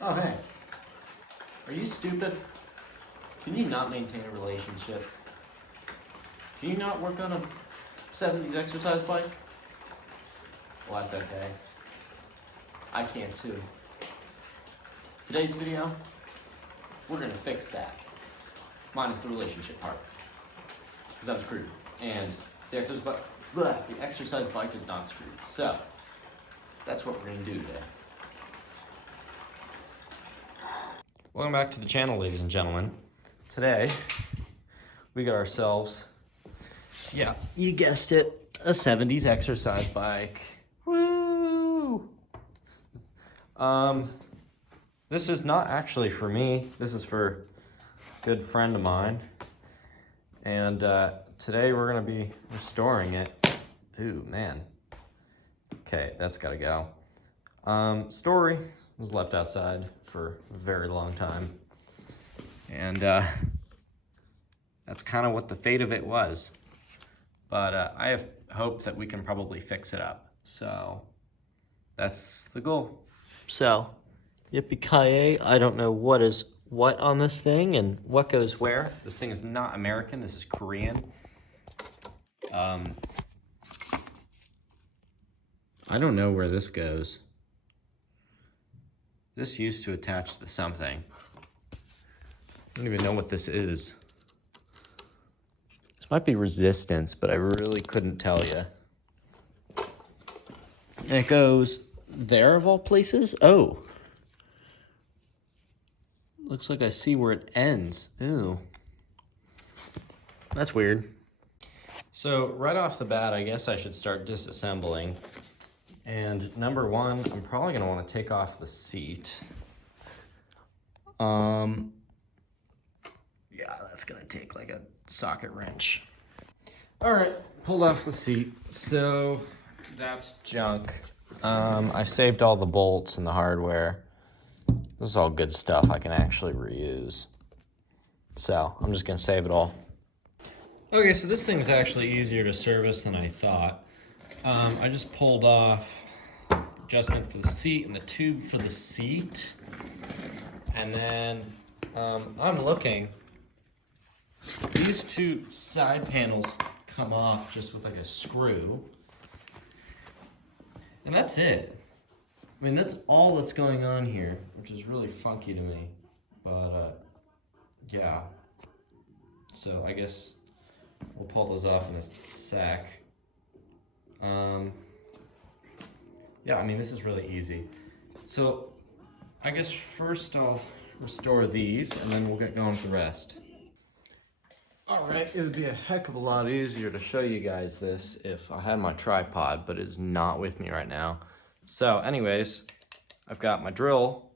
Oh, hey. Are you stupid? Can you not maintain a relationship? Can you not work on a 70's exercise bike? Well, that's okay. I can too. Today's video, we're gonna fix that. Minus the relationship part. Because that was screwed. And the exercise bike is not screwed. So, that's what we're gonna do today. Welcome back to the channel, ladies and gentlemen. Today, we got ourselves, yeah, you guessed it, a 70's exercise bike. Woo! This is not actually for me. This is for a good friend of mine. And today we're gonna be restoring it. Ooh, man. Okay, that's gotta go. Story was left outside for a very long time. And that's kind of what the fate of it was. But I have hope that we can probably fix it up. So that's the goal. So, yippee-ki-yay. I don't know what is what on this thing and what goes where. This thing is not American, this is Korean. I don't know where this goes. This used to attach to something. I don't even know what this is. This might be resistance, but I really couldn't tell you. And it goes there of all places? Oh. Looks like I see where it ends. Ew. That's weird. So right off the bat, I guess I should start disassembling. And number one, I'm probably gonna wanna take off the seat. Yeah, that's gonna take like a socket wrench. All right, pulled off the seat. So that's junk. I saved all the bolts and the hardware. This is all good stuff I can actually reuse. So I'm just gonna save it all. Okay, so this thing's actually easier to service than I thought. I just pulled off the adjustment for the seat and the tube for the seat. And then I'm looking. These two side panels come off just with like a screw. And that's it. I mean, that's all that's going on here, which is really funky to me. But yeah. So I guess we'll pull those off in a sec. Yeah, I mean, this is really easy. So I guess first I'll restore these and then we'll get going with the rest. All right, it would be a heck of a lot easier to show you guys this if I had my tripod, but it is not with me right now. So anyways, I've got my drill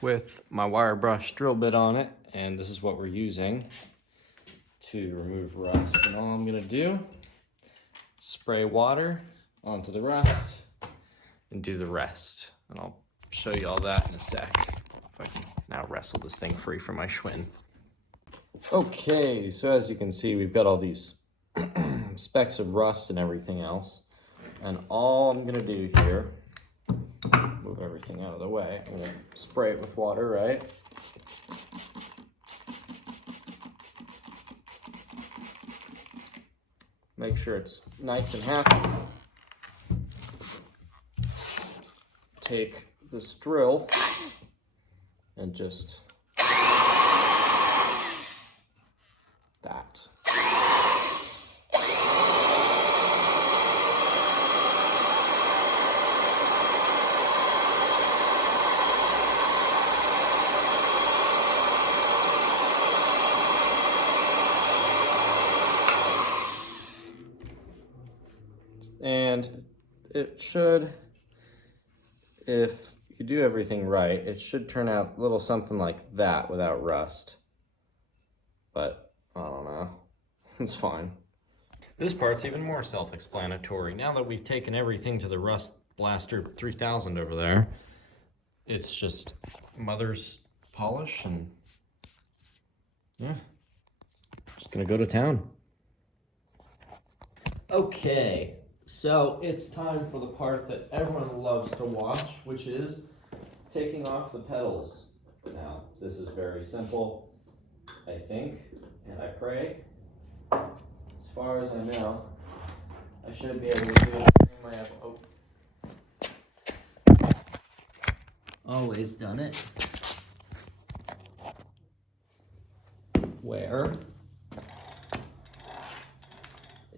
with my wire brush drill bit on it, and this is what we're using to remove rust. And all I'm gonna do, spray water onto the rust and do the rest. And I'll show you all that in a sec. If I can now wrestle this thing free from my Schwinn. Okay, so as you can see, we've got all these specks of rust and everything else. And all I'm gonna do here, move everything out of the way, I'm gonna spray it with water, right? Make sure it's nice and happy. Take this drill and just that. And it should, if you do everything right, it should turn out a little something like that without rust. But I don't know, it's fine. This part's even more self-explanatory. Now that we've taken everything to the Rust Blaster 3000 over there, it's just mother's polish and yeah, just gonna go to town. Okay, so it's time for the part that everyone loves to watch, which is taking off the pedals. Now, this is very simple, I think, and I pray. As far as I know, I should be able to do it. Always done it. Where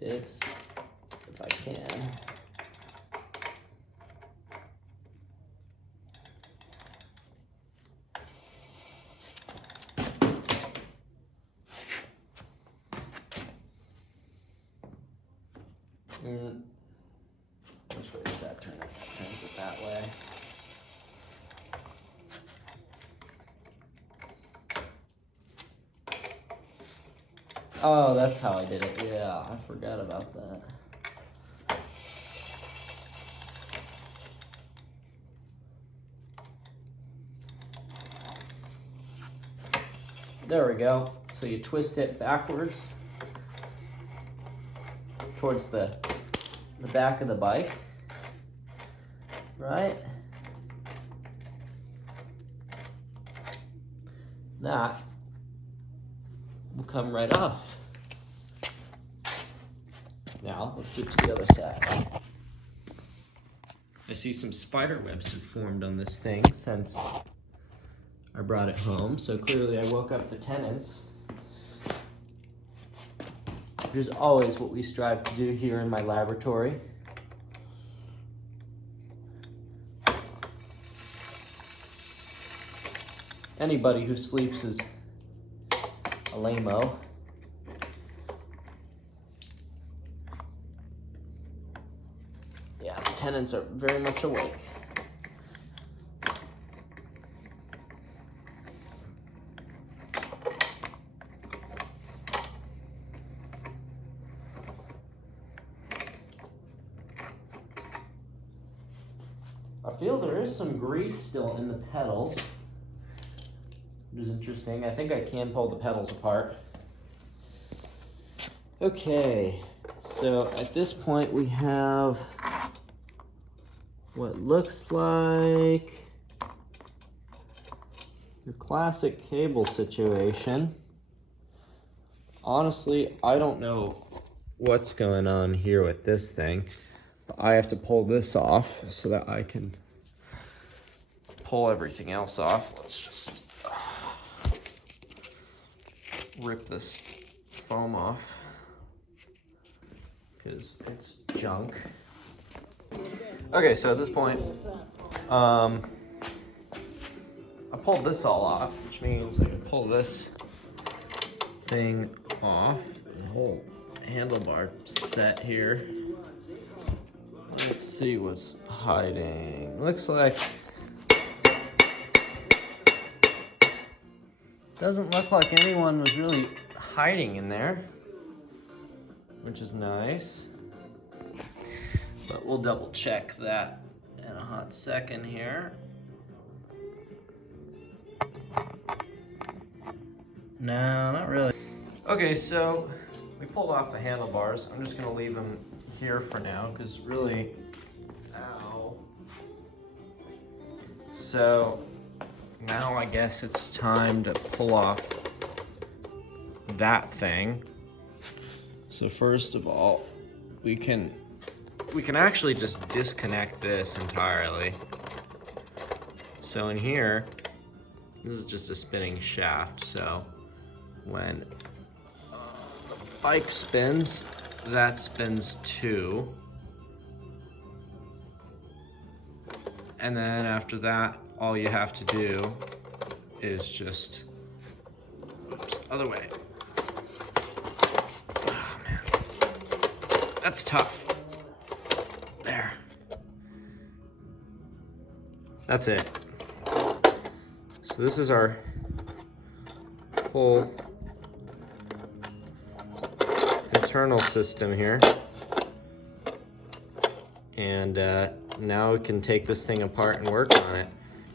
it's, if I can, which way does that turn? It turns it that way. Oh, that's how I did it. Yeah, I forgot about that. There we go. So you twist it backwards towards the back of the bike, right? That will come right off. Now, let's do it to the other side. I see some spider webs have formed on this thing since I brought it home, so clearly I woke up the tenants. Which is always what we strive to do here in my laboratory. Anybody who sleeps is a lame-o. Yeah, the tenants are very much awake. I feel there is some grease still in the pedals, which is interesting. I think I can pull the pedals apart. Okay, so at this point we have what looks like your classic cable situation. Honestly, I don't know what's going on here with this thing, but I have to pull this off so that I can pull everything else off. Let's just rip this foam off because it's junk. Okay, so at this point, I pulled this all off, which means I can pull this thing off, the whole handlebar set here. Let's see what's hiding. Looks like, doesn't look like anyone was really hiding in there, which is nice. But we'll double check that in a hot second here. No, not really. Okay, so we pulled off the handlebars. I'm just gonna leave them here for now, because really, ow. So now I guess it's time to pull off that thing. So first of all, we can actually just disconnect this entirely. So in here, this is just a spinning shaft, so when the bike spins, that spins too. And then after that, all you have to do is just, oops, other way. Oh man, that's tough. There. That's it. So this is our whole internal system here. And now we can take this thing apart and work on it.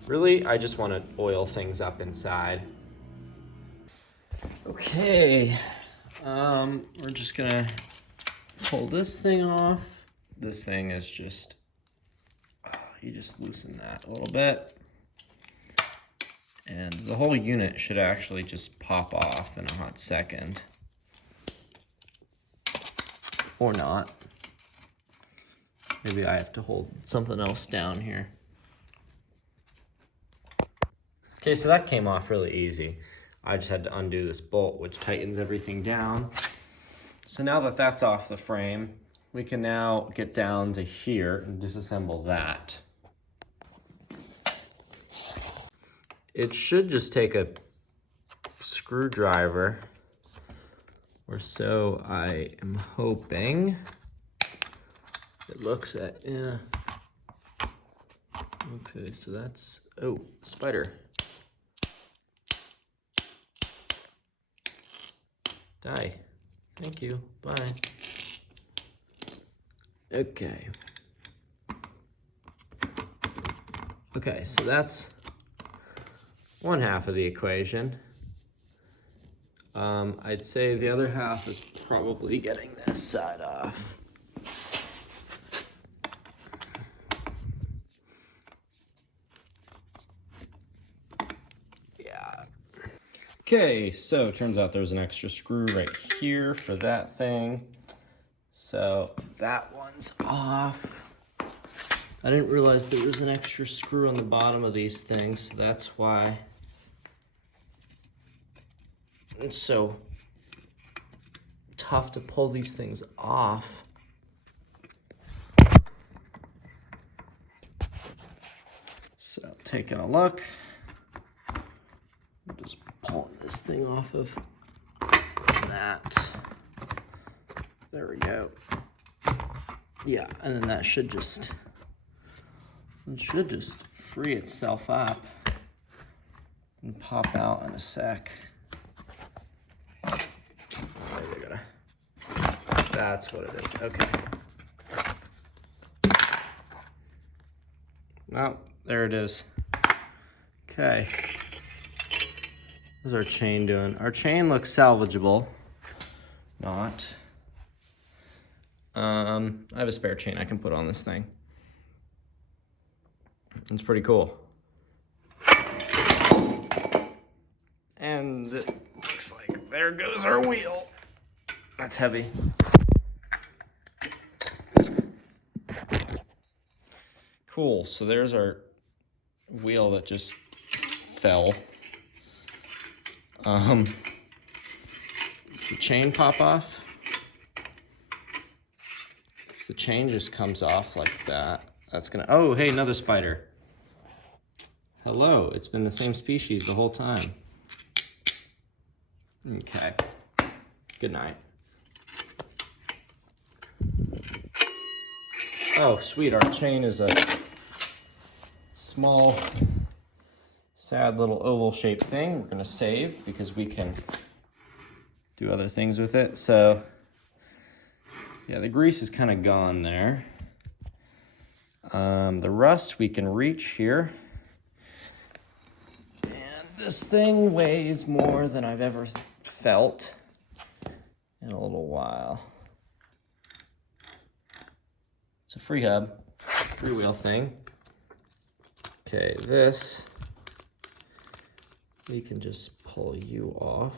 Really, I just want to oil things up inside. Okay, we're just gonna pull this thing off. This thing is just, you just loosen that a little bit. And the whole unit should actually just pop off in a hot second. Or not. Maybe I have to hold something else down here. Okay, so that came off really easy. I just had to undo this bolt, which tightens everything down. So now that that's off the frame, we can now get down to here and disassemble that. It should just take a screwdriver, or so I am hoping. It looks at, yeah. Okay, so that's, oh, spider. Die. Thank you, bye. Okay. Okay, so that's one half of the equation. I'd say the other half is probably getting this side off. Yeah. Okay, so it turns out there was an extra screw right here for that thing. So that one's off. I didn't realize there was an extra screw on the bottom of these things, so that's why it's so tough to pull these things off. So taking a look, I'm just pulling this thing off of that. There we go. Yeah, and then that should just free itself up and pop out in a sec. That's what it is. Okay. Well, there it is. Okay. How's our chain doing? Our chain looks salvageable. Not. I have a spare chain I can put on this thing. It's pretty cool. And it looks like there goes our wheel. That's heavy. Cool, so there's our wheel that just fell. Does the chain pop off? If the chain just comes off like that, that's gonna, oh, hey, another spider. Hello, it's been the same species the whole time. Okay, good night. Oh, sweet, our chain is a small, sad little oval-shaped thing we're gonna save because we can do other things with it. So, yeah, the grease is kind of gone there. The rust we can reach here. And this thing weighs more than I've ever felt in a little while. It's a free hub, freewheel thing. Okay, this, we can just pull you off.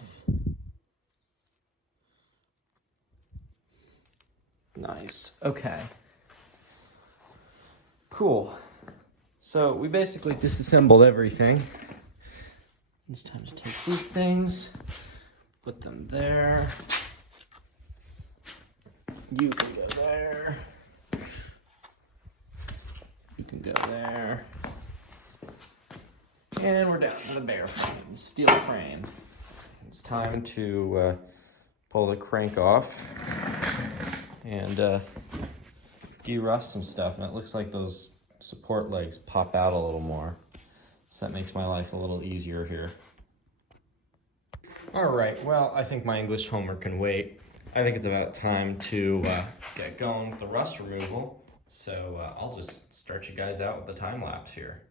Nice, okay. Cool. So we basically disassembled everything. It's time to take these things, put them there. You can go there. You can go there. And we're down to the bare frame, the steel frame. It's time to pull the crank off and de-rust some stuff. And it looks like those support legs pop out a little more. So that makes my life a little easier here. All right, well, I think my English homework can wait. I think it's about time to get going with the rust removal. So I'll just start you guys out with the time lapse here.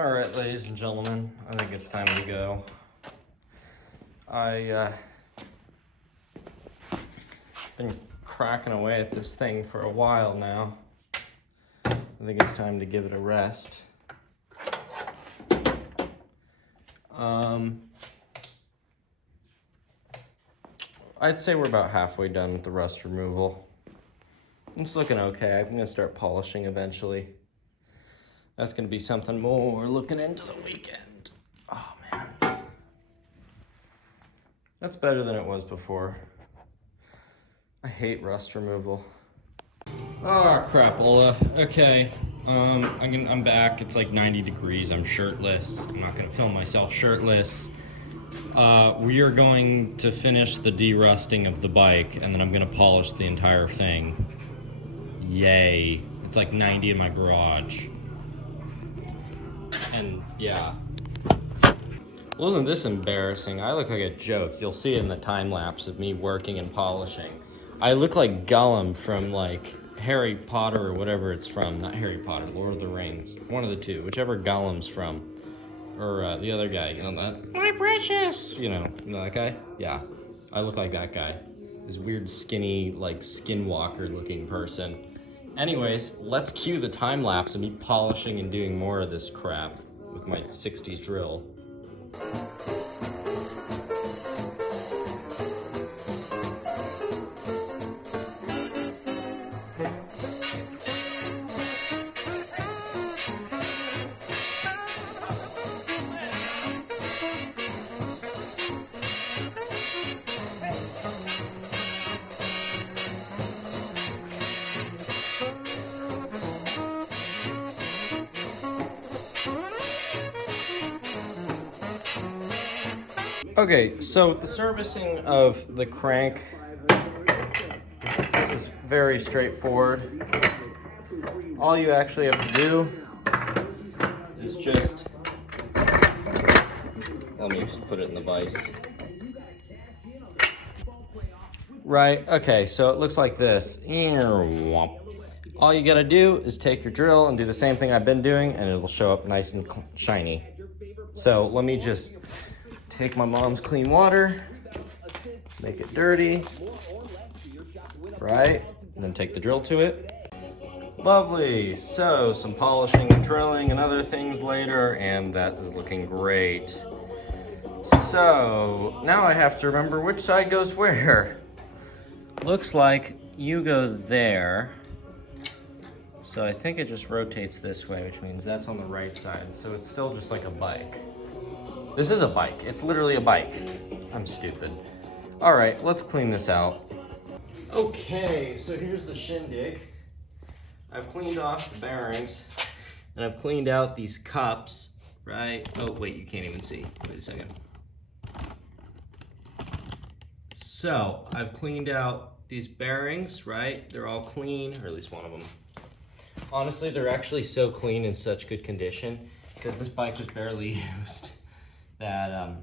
All right, ladies and gentlemen, I think it's time to go. Been cracking away at this thing for a while now. I think it's time to give it a rest. I'd say we're about halfway done with the rust removal. It's looking okay. I'm gonna start polishing eventually. That's gonna be something more looking into the weekend. Oh man. That's better than it was before. I hate rust removal. Oh crapola. Okay. I'm back. It's like 90 degrees. I'm shirtless. I'm not gonna film myself shirtless. We are going to finish the de-rusting of the bike, and then I'm gonna polish the entire thing. Yay. It's like 90 in my garage. And yeah. Wasn't this embarrassing? I look like a joke. You'll see it in the time lapse of me working and polishing. I look like Gollum from like Harry Potter or whatever it's from. Not Harry Potter, Lord of the Rings. One of the two, whichever Gollum's from. Or the other guy, you know that? My precious! You know that guy? Yeah, I look like that guy. This weird skinny, like skinwalker looking person. Anyways, let's cue the time lapse of me polishing and doing more of this crap with my 60s drill. Okay, so the servicing of the crank, this is very straightforward. All you actually have to do is just, let me just put it in the vise. Right, okay, so it looks like this. All you gotta do is take your drill and do the same thing I've been doing, and it'll show up nice and shiny. So let me just take my mom's clean water, make it dirty, right? And then take the drill to it. Lovely, so some polishing, drilling, and other things later, and that is looking great. So now I have to remember which side goes where. Looks like you go there. So I think it just rotates this way, which means that's on the right side. So it's still just like a bike. This is a bike. It's literally a bike. I'm stupid. All right, let's clean this out. Okay, so here's the shindig. I've cleaned off the bearings, and I've cleaned out these cups, right? Oh, wait, you can't even see. Wait a second. So I've cleaned out these bearings, right? They're all clean, or at least one of them. Honestly, they're actually so clean in such good condition because this bike was barely used that,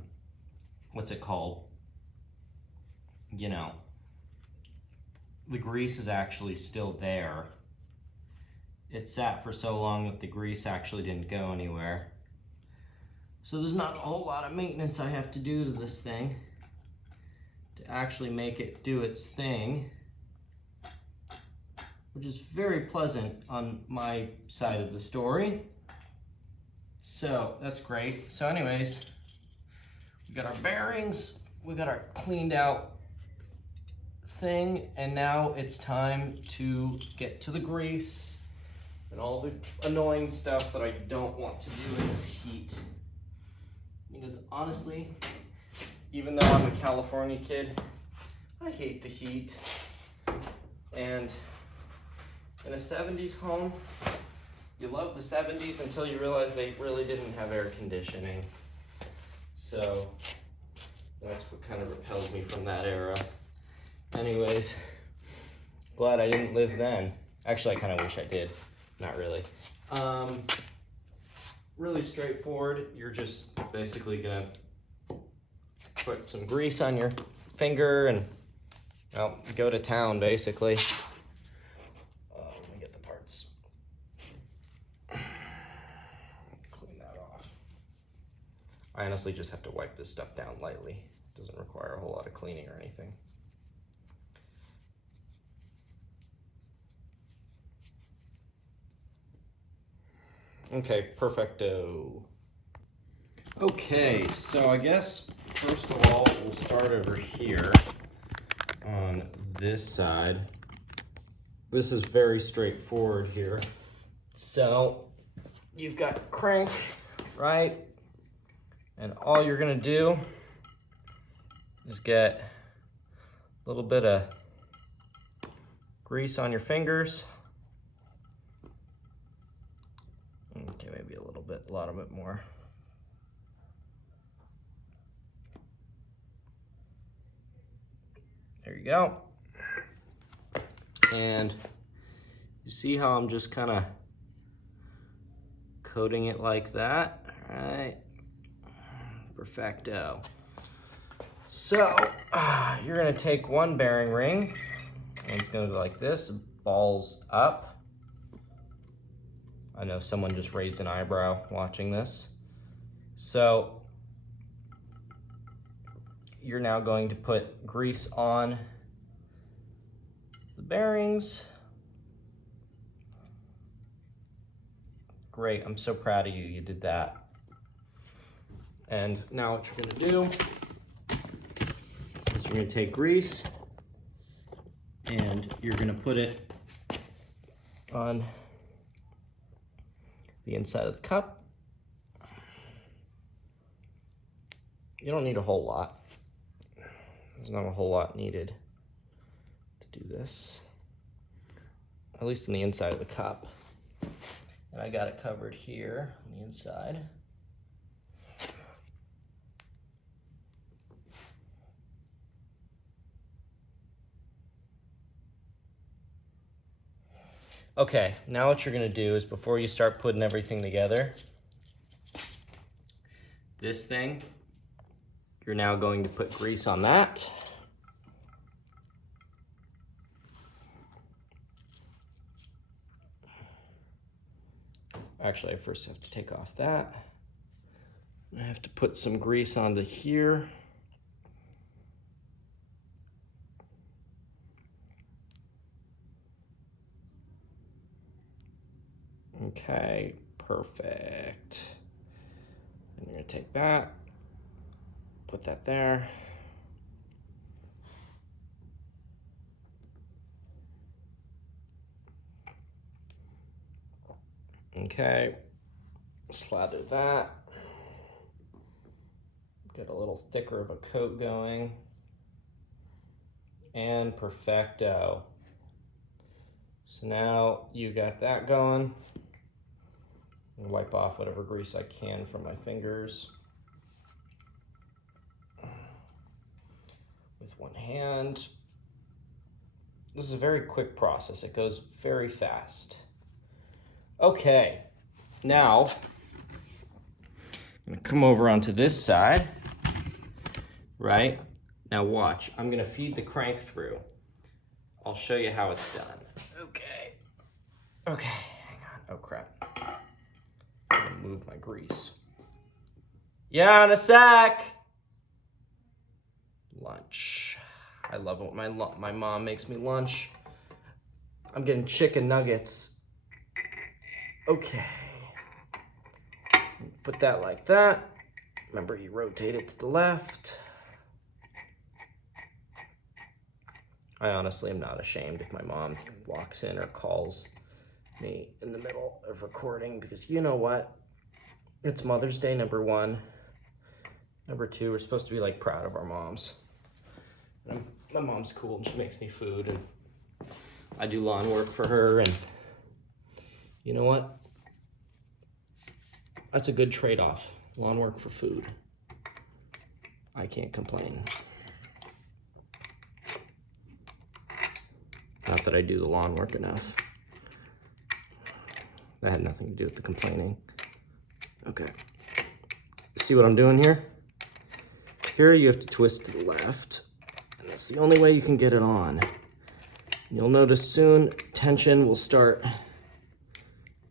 what's it called? You know, the grease is actually still there. It sat for so long that the grease actually didn't go anywhere. So there's not a whole lot of maintenance I have to do to this thing to actually make it do its thing, which is very pleasant on my side of the story. So that's great. So anyways, we got our bearings, we got our cleaned out thing, and now it's time to get to the grease and all the annoying stuff that I don't want to do in this heat. Because honestly, even though I'm a California kid, I hate the heat. And in a 70s home, you love the 70s until you realize they really didn't have air conditioning. So that's what kind of repels me from that era. Anyways, glad I didn't live then. Actually, I kind of wish I did. Not really. Really straightforward. You're just basically gonna put some grease on your finger and, well, go to town basically. Let me get the parts. Clean that I honestly just have to wipe this stuff down lightly. It doesn't require a whole lot of cleaning or anything. Okay, perfecto. Okay, so I guess first of all, we'll start over here on this side. This is very straightforward here. So you've got crank, right? And all you're gonna do is get a little bit of grease on your fingers. Okay, maybe a little bit, a lot of it more. There you go. And you see how I'm just kind of coating it like that, all right? Perfecto. So you're gonna take one bearing ring, and it's gonna go like this, balls up. I know someone just raised an eyebrow watching this. So you're now going to put grease on the bearings. Great, I'm so proud of you, you did that. And now what you're gonna do is you're gonna take grease and you're gonna put it on the inside of the cup. You don't need a whole lot. There's not a whole lot needed to do this, at least on the inside of the cup. And I got it covered here on the inside. Okay, now what you're gonna do is before you start putting everything together, this thing, you're now going to put grease on that. Actually, I first have to take off that. I have to put some grease onto here. Okay, perfect. And you're gonna take that, put that there. Okay, slather that. Get a little thicker of a coat going. And perfecto. So now you got that going. And wipe off whatever grease I can from my fingers with one hand. This is a very quick process. It goes very fast. Okay, now I'm gonna come over onto this side, right? Now watch, I'm gonna feed the crank through. I'll show you how it's done. Okay, hang on, oh crap. I'm gonna move my grease. Yeah, in a sec. Lunch. I love it when my mom makes me lunch. I'm getting chicken nuggets. Okay. Put that like that. Remember, you rotate it to the left. I honestly am not ashamed if my mom walks in or calls me in the middle of recording, because you know what? It's Mother's Day, number one. Number two, we're supposed to be like proud of our moms. And my mom's cool and she makes me food and I do lawn work for her, and you know what? That's a good trade-off. Lawn work for food. I can't complain. Not that I do the lawn work enough. That had nothing to do with the complaining. Okay. See what I'm doing here? Here you have to twist to the left, and that's the only way you can get it on. You'll notice soon tension will start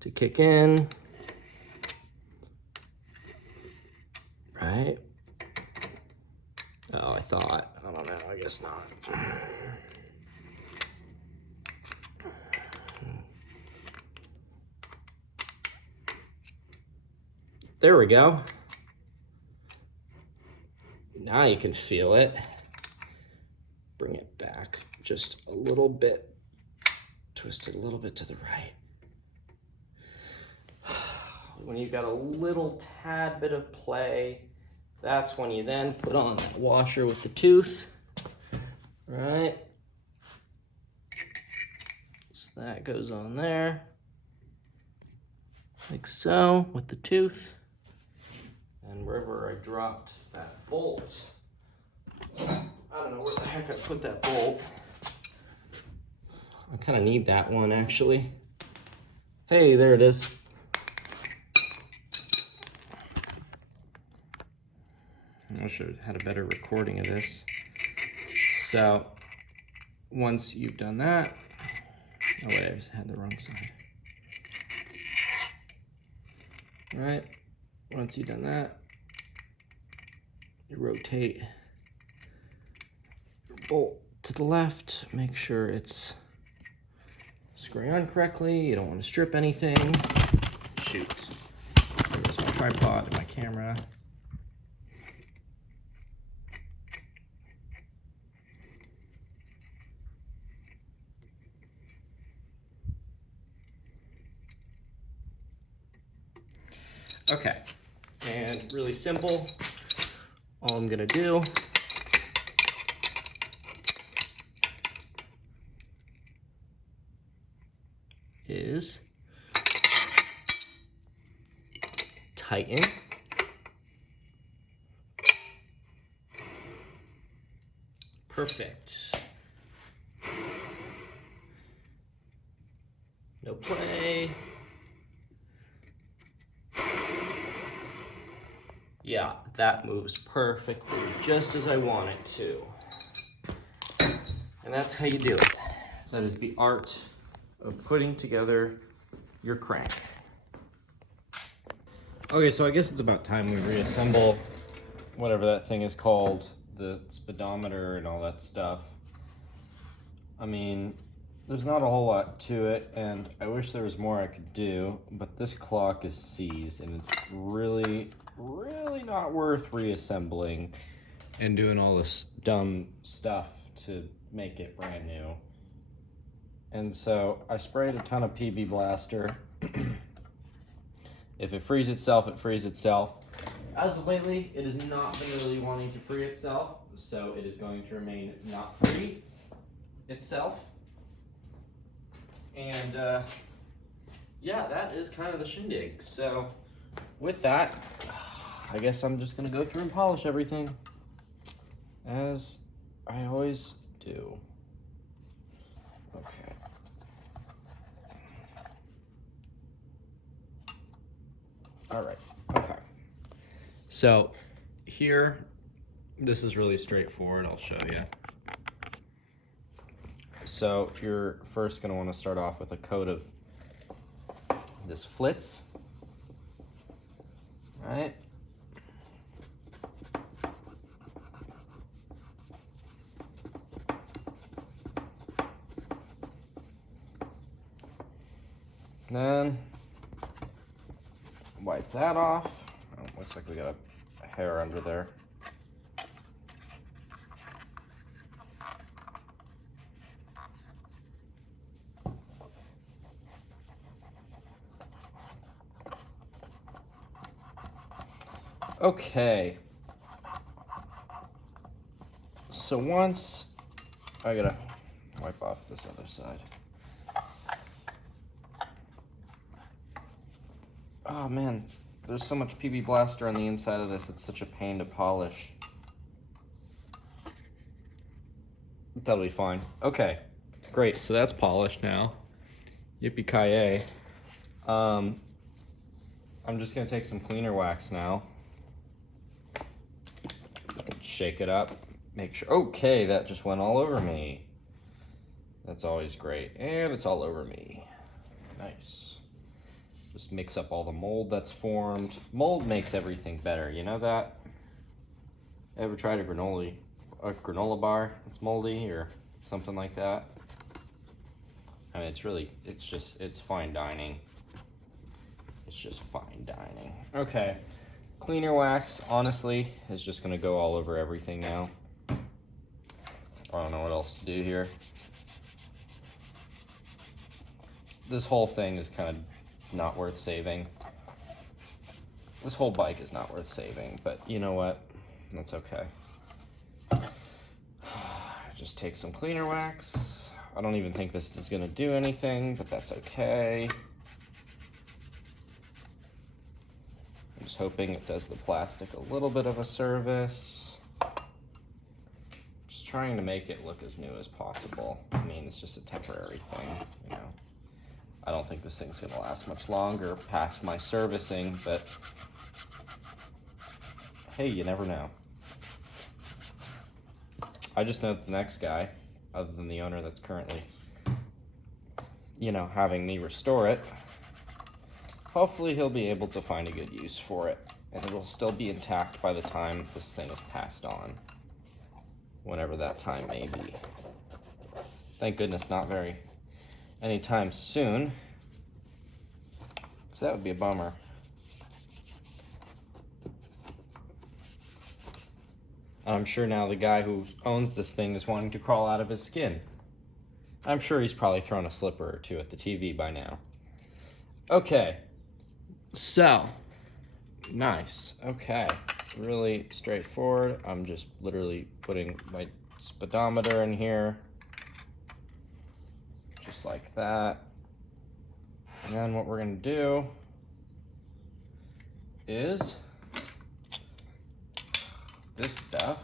to kick in. Right? right. Oh, I thought. I don't know. I guess not. There we go. Now you can feel it. Bring it back just a little bit. Twist it a little bit to the right. When you've got a little tad bit of play, that's when you then put on that washer with the tooth, right? So that goes on there, like so, with the tooth. And wherever I dropped that bolt, I don't know where the heck I put that bolt. I kind of need that one, actually. Hey, there it is. I should have had a better recording of this. So, once you've done that, oh wait, I just had the wrong side. All right, once you've done that, you rotate your bolt to the left, make sure it's screwing on correctly. You don't want to strip anything. Shoot. There's my tripod and my camera. Okay, and really simple. All I'm gonna do is tighten. Perfect. No play. Yeah, that moves perfectly, just as I want it to. And that's how you do it. That is the art of putting together your crank. Okay, so I guess it's about time we reassemble whatever that thing is called, the speedometer and all that stuff. I mean, there's not a whole lot to it, and I wish there was more I could do, but this clock is seized, and it's really not worth reassembling and doing all this dumb stuff to make it brand new. And so I sprayed a ton of PB Blaster. If it frees itself, it frees itself. As of lately, it has not been really wanting to free itself, so it is going to remain not free itself. And yeah, that is kind of the shindig. So with that, I guess I'm just gonna go through and polish everything as I always do. Okay. All right, okay. So here, this is really straightforward, I'll show you. So you're first gonna wanna start off with a coat of this Flitz, right? Then wipe that off. Oh, looks like we got a hair under there. Okay. So once I gotta wipe off this other side. Oh man, there's so much PB Blaster on the inside of this, it's such a pain to polish. That'll be fine. Okay, great, so that's polished now. Yippee-ki-yay. I'm just gonna take some cleaner wax now. Shake it up, make sure, okay, that just went all over me. That's always great, and it's all over me. Nice. Just mix up all the mold that's formed. Mold makes everything better, you know that? Ever tried a granola bar that's moldy or something like that? I mean, it's fine dining. It's just fine dining. Okay, cleaner wax, honestly, is just gonna go all over everything now. I don't know what else to do here. This whole thing is kind of not worth saving. This whole bike is not worth saving, but you know what? That's okay. Just take some cleaner wax. I don't even think this is gonna do anything, but that's okay. I'm just hoping it does the plastic a little bit of a service. Just trying to make it look as new as possible. I mean, it's just a temporary thing, you know. I don't think this thing's gonna last much longer past my servicing, but hey, you never know. I just know the next guy, other than the owner that's currently, you know, having me restore it, hopefully he'll be able to find a good use for it, and it'll still be intact by the time this thing is passed on, whenever that time may be. Thank goodness not very anytime soon, so that would be a bummer. I'm sure now the guy who owns this thing is wanting to crawl out of his skin. I'm sure he's probably thrown a slipper or two at the TV by now. Okay, so, nice, okay, really straightforward. I'm just literally putting my speedometer in here, just like that. And then what we're gonna do is this stuff.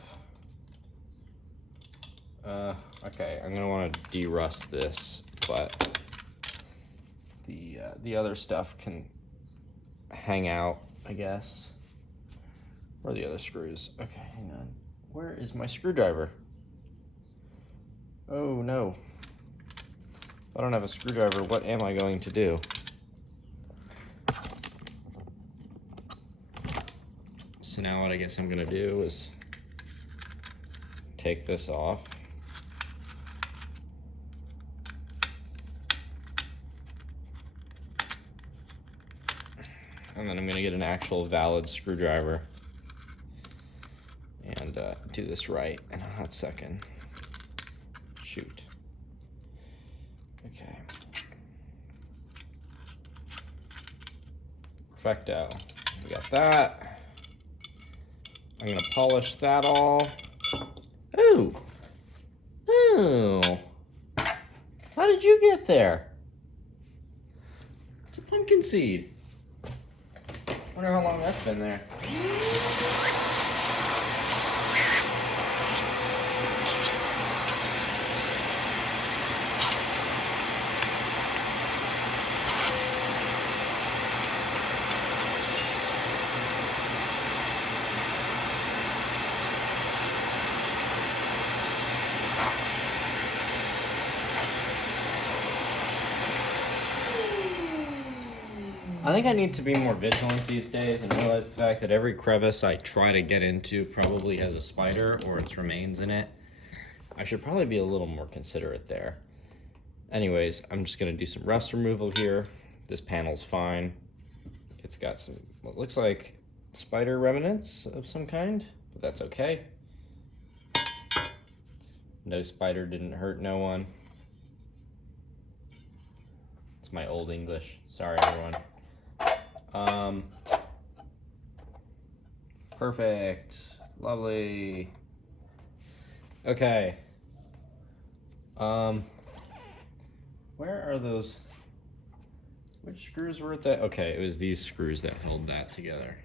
Okay, I'm gonna want to de-rust this, but the other stuff can hang out, I guess. Where are the other screws? Okay, hang on. Where is my screwdriver? Oh no. If I don't have a screwdriver, what am I going to do? So now what I guess I'm gonna do is take this off. And then I'm gonna get an actual valid screwdriver and do this right in a hot second. Shoot. Okay. Perfecto. We got that. I'm gonna polish that all. Ooh. Ooh. How did you get there? It's a pumpkin seed. Wonder how long that's been there. I think I need to be more vigilant these days and realize the fact that every crevice I try to get into probably has a spider or its remains in it. I should probably be a little more considerate there. Anyways, I'm just gonna do some rust removal here. This panel's fine. It's got some, what looks like spider remnants of some kind, but that's okay. No spider didn't hurt no one. It's my old English, sorry everyone. Perfect, lovely. Okay. Where are those? Which screws were at that? Okay, it was these screws that held that together.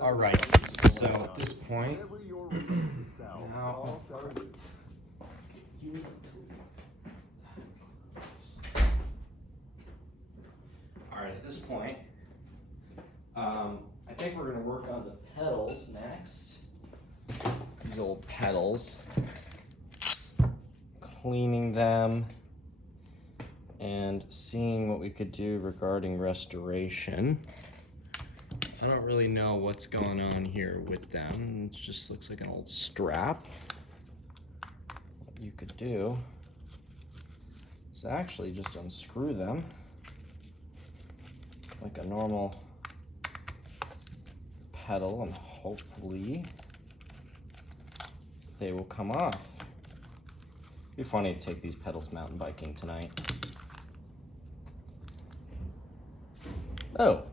All right, so at this point, now, all right, at this point, I think we're gonna work on the pedals next. These old pedals, cleaning them and seeing what we could do regarding restoration. I don't really know what's going on here with them. It just looks like an old strap. What you could do is actually just unscrew them like a normal pedal, and hopefully they will come off. It'd be funny to take these pedals mountain biking tonight. Oh,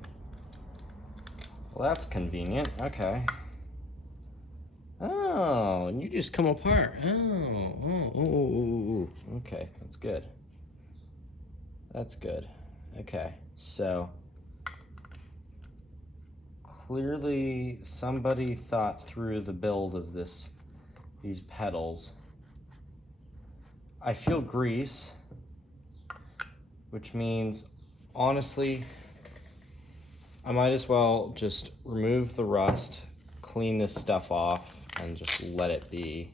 well, that's convenient. Okay. Oh, and you just come apart. Oh. Okay, that's good. That's good. Okay, so clearly somebody thought through the build of these pedals. I feel grease, which means, honestly, I might as well just remove the rust, clean this stuff off, and just let it be.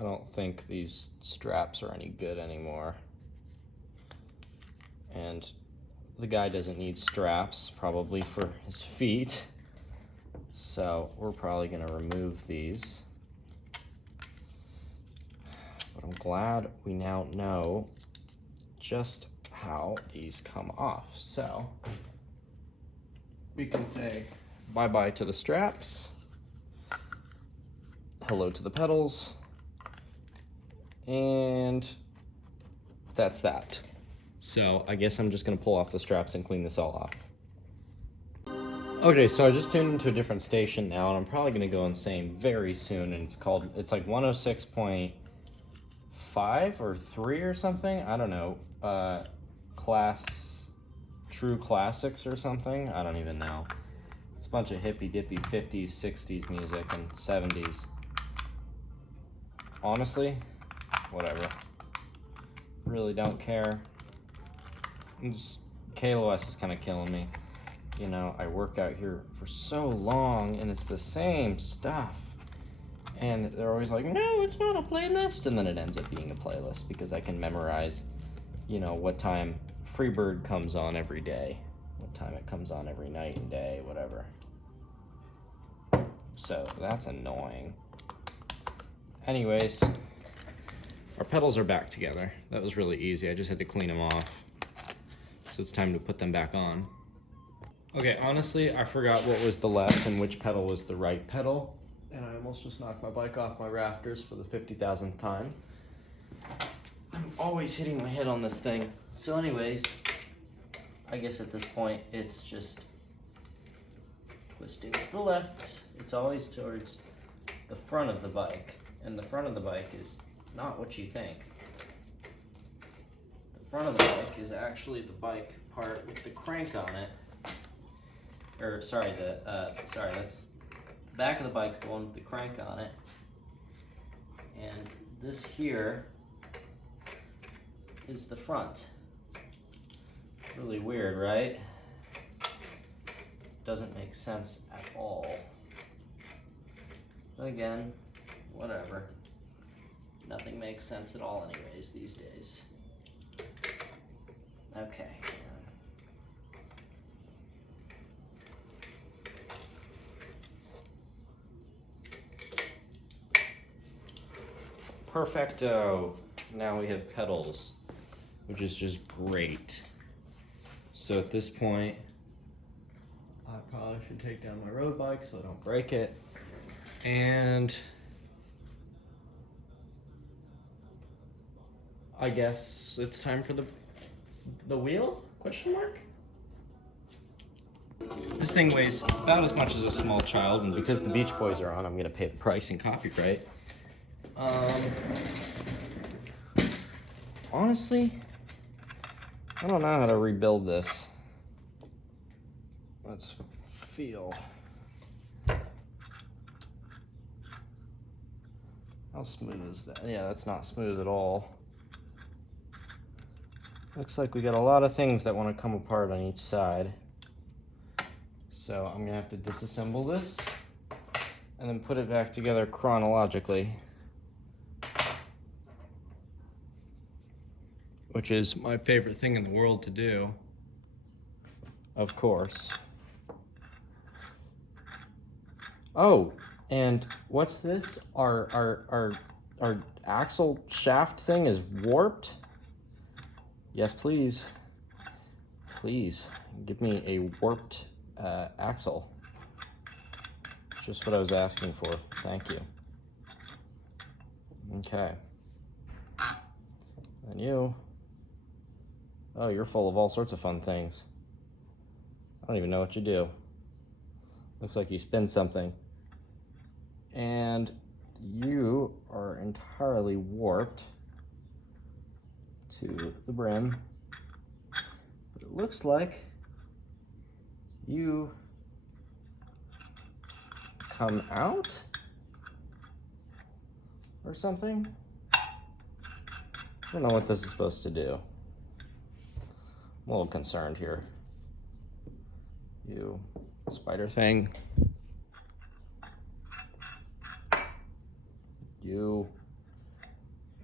I don't think these straps are any good anymore. And the guy doesn't need straps, probably, for his feet. So we're probably gonna remove these. But I'm glad we now know just how these come off. So we can say bye-bye to the straps, hello to the pedals, and that's that. So I guess I'm just gonna pull off the straps and clean this all off. Okay, so I just tuned into a different station now, and I'm probably gonna go insane very soon, and it's like 106.5 or 3 or something, I don't know. True Classics or something, I don't even know. It's a bunch of hippy dippy 50s, 60s music and 70s. Honestly, whatever. Really don't care. KLOS is kind of killing me. You know, I work out here for so long and it's the same stuff. And they're always like, no, it's not a playlist. And then it ends up being a playlist because I can memorize, you know, what time Freebird comes on every day, what time it comes on every night and day, whatever. So that's annoying. Anyways, our pedals are back together. That was really easy. I just had to clean them off. So it's time to put them back on. Okay, honestly, I forgot what was the left and which pedal was the right pedal. And I almost just knocked my bike off my rafters for the 50,000th time. I'm always hitting my head on this thing. So anyways, I guess at this point, it's just twisting to the left. It's always towards the front of the bike. And the front of the bike is not what you think. The front of the bike is actually the bike part with the crank on it. Or sorry, that's the back of the bike's the one with the crank on it. And this here is the front. Really weird, right? Doesn't make sense at all. But again, whatever. Nothing makes sense at all anyways these days. Okay. Perfecto. Now we have pedals, which is just great. So at this point, I probably should take down my road bike so I don't break it. And I guess it's time for the wheel? Question mark? This thing weighs about as much as a small child, and because the Beach Boys are on, I'm gonna pay the price in copyright. Honestly, I don't know how to rebuild this. Let's feel. How smooth is that? Yeah, that's not smooth at all. Looks like we got a lot of things that want to come apart on each side. So I'm gonna have to disassemble this and then put it back together chronologically, which is my favorite thing in the world to do. of course. Oh, and what's this? Our axle shaft thing is warped? Yes, please. Please, give me a warped axle. Just what I was asking for. Thank you. Okay. And you. Oh, you're full of all sorts of fun things. I don't even know what you do. Looks like you spin something. And you are entirely warped to the brim. But it looks like you come out or something. I don't know what this is supposed to do. I'm a little concerned here. You spider thing. You.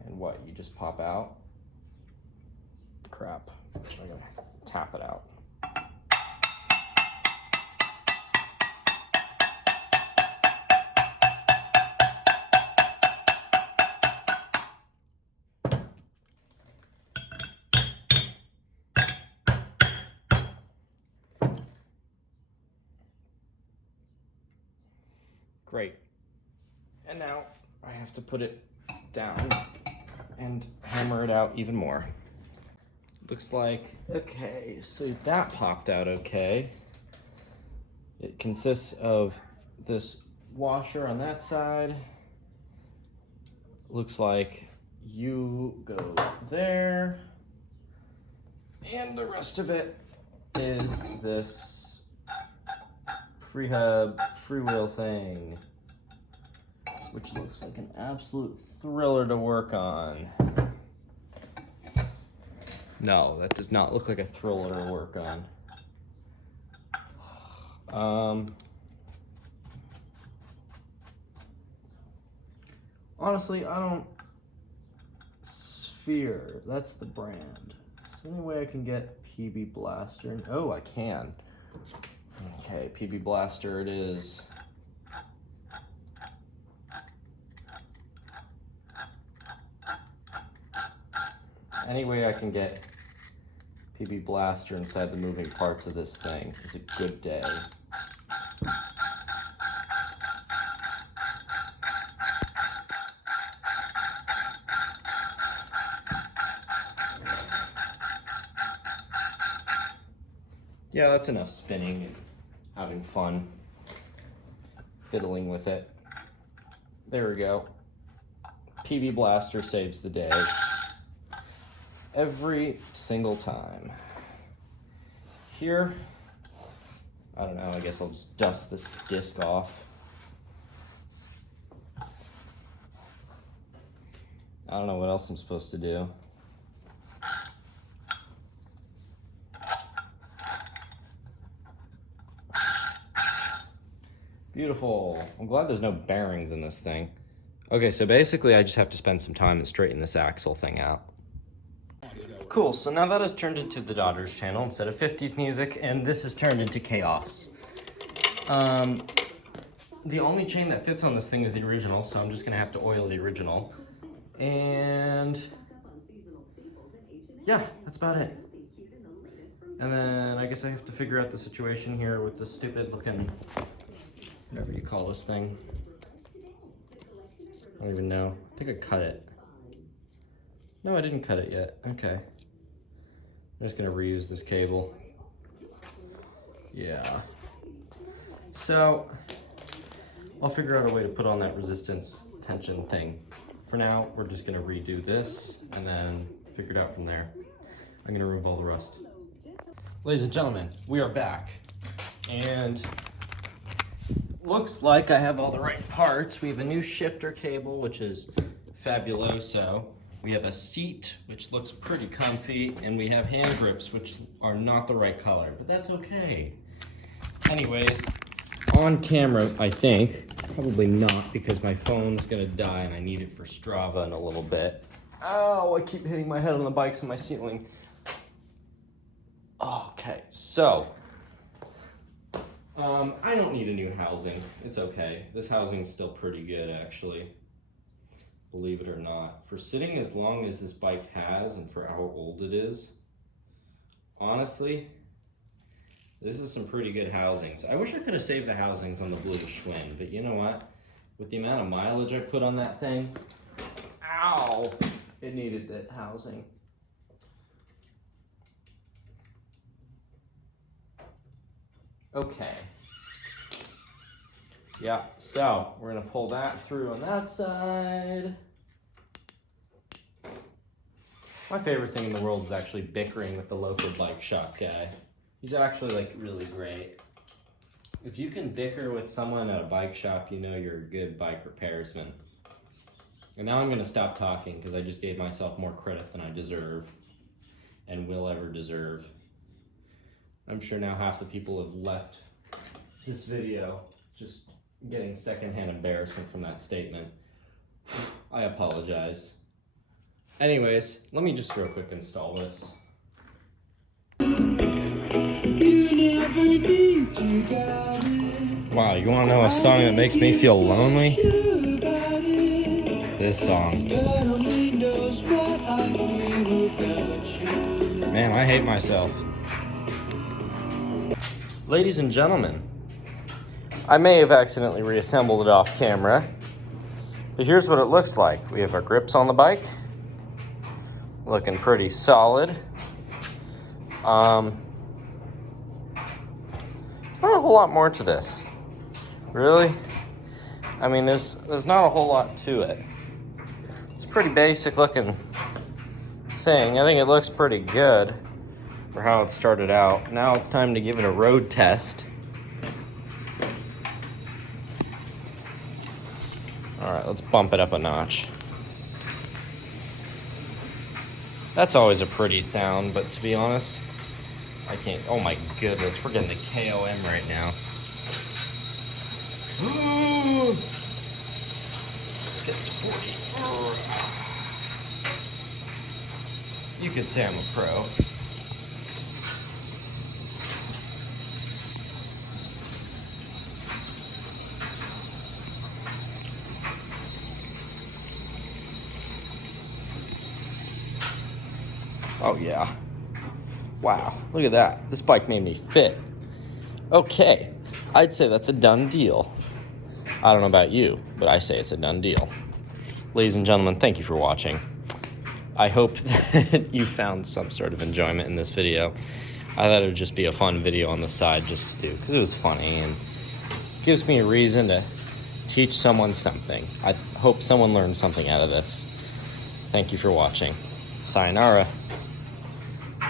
And what? You just pop out? Crap. I gotta tap it out. Great. And now I have to put it down and hammer it out even more. Looks like, okay, so that popped out okay. It consists of this washer on that side. Looks like you go there. And the rest of it is this freewheel thing, which looks like an absolute thriller to work on. No, that does not look like a thriller to work on. Honestly, I don't... Sphere, that's the brand. Is there any way I can get PB Blaster? Oh, I can. Okay, PB Blaster it is. Any way I can get PB Blaster inside the moving parts of this thing is a good day. Yeah, that's enough spinning and having fun fiddling with it. There we go. PB Blaster saves the day. Every single time. Here, I don't know, I guess I'll just dust this disc off. I don't know what else I'm supposed to do. Beautiful. I'm glad there's no bearings in this thing. Okay, so basically I just have to spend some time and straighten this axle thing out. Cool, so now that has turned into the Daughters channel instead of 50s music, and this has turned into chaos. The only chain that fits on this thing is the original, so I'm just gonna have to oil the original. And yeah, that's about it. And then I guess I have to figure out the situation here with the stupid looking, whatever you call this thing. I don't even know. I think I cut it. No, I didn't cut it yet. Okay. I'm just gonna reuse this cable. Yeah. So, I'll figure out a way to put on that resistance tension thing. For now, we're just gonna redo this and then figure it out from there. I'm gonna remove all the rust. Ladies and gentlemen, we are back. And looks like I have all the right parts. We have a new shifter cable, which is fabuloso. We have a seat, which looks pretty comfy, and we have hand grips, which are not the right color, but that's okay. Anyways, on camera, I think, probably not, because my phone's gonna die and I need it for Strava in a little bit. Oh, I keep hitting my head on the bikes in my ceiling. Okay, so I don't need a new housing. It's okay. This housing's still pretty good, actually. Believe it or not. For sitting as long as this bike has and for how old it is, honestly, this is some pretty good housings. I wish I could have saved the housings on the Blue Schwinn, but you know what? With the amount of mileage I put on that thing, ow, it needed that housing. Okay. Yeah, so we're gonna pull that through on that side. My favorite thing in the world is actually bickering with the local bike shop guy. He's actually like really great. If you can bicker with someone at a bike shop, you know you're a good bike repairsman. And now I'm gonna stop talking because I just gave myself more credit than I deserve and will ever deserve. I'm sure now half the people have left this video just getting secondhand embarrassment from that statement. I apologize. Anyways, let me just real quick install this. Wow, you wanna know a song that makes me feel lonely? This song. Man, I hate myself. Ladies and gentlemen, I may have accidentally reassembled it off camera, but here's what it looks like. We have our grips on the bike, looking pretty solid. There's not a whole lot more to this, really. I mean, there's not a whole lot to it. It's a pretty basic looking thing. I think it looks pretty good for how it started out. Now it's time to give it a road test. All right, let's bump it up a notch. That's always a pretty sound, but to be honest, I can't. Oh my goodness, we're getting the KOM right now. Get to 40. You could say I'm a pro. Oh yeah. Wow, look at that. This bike made me fit. Okay, I'd say that's a done deal. I don't know about you, but I say it's a done deal. Ladies and gentlemen, thank you for watching. I hope that you found some sort of enjoyment in this video. I thought it would just be a fun video on the side just to do, because it was funny and gives me a reason to teach someone something. I hope someone learned something out of this. Thank you for watching. Sayonara.